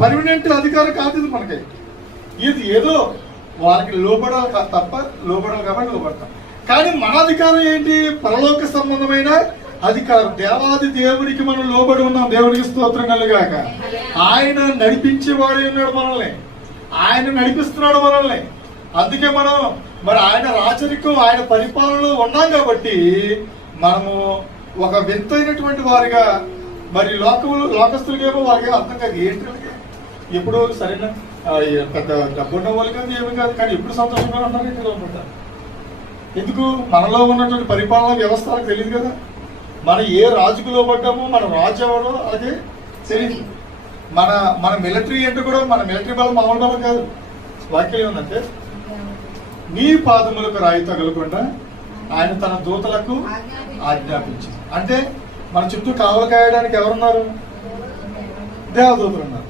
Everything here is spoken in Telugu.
పర్మనెంట్ అధికారం కాదు ఇది మనకి. ఇది ఏదో వాళ్ళకి లోబడాలి తప్ప, లోబడాలి కాబట్టి లోబడతాం. కానీ మన అధికారం ఏంటి? పరలోక సంబంధమైన అధికారం. దేవాది దేవుడికి మనం లోబడి ఉన్నాం. దేవుడికి స్తోత్రం కలుగాక. ఆయన నడిపించేవాడు ఉన్నాడు మనల్ని, ఆయన నడిపిస్తున్నాడు మనల్ని. అందుకే మనం మరి ఆయన రాచరికం, ఆయన పరిపాలనలో ఉన్నాం కాబట్టి మనము ఒక వింతైనటువంటి వారిగా, మరి లోకస్తులకేమో వారికి అర్థం కాదు ఏంటి ఎప్పుడు సరైన పెద్ద డబ్బు ఉన్న వాళ్ళు కాదు, ఏమి కాదు, కానీ ఎప్పుడు సంతోషంగా ఉన్నారంటే లోపడతారు. ఎందుకు? మనలో ఉన్నటువంటి పరిపాలన వ్యవస్థ తెలియదు కదా. మనం ఏ రాజుకు లోపడ్డామో, మన రాజు ఎవరో అదే తెలియదు. మన మిలిటరీ అంటే కూడా, మన మిలిటరీ బలం మామూలు బలం కాదు. వాక్యం ఏముందంటే, నీ పాదములకు రాయి తగలకుండా ఆయన తన దూతలకు ఆజ్ఞాపించింది. అంటే మన చుట్టూ కావలి కాయడానికి ఎవరున్నారు? దేవదూతలు ఉన్నారు.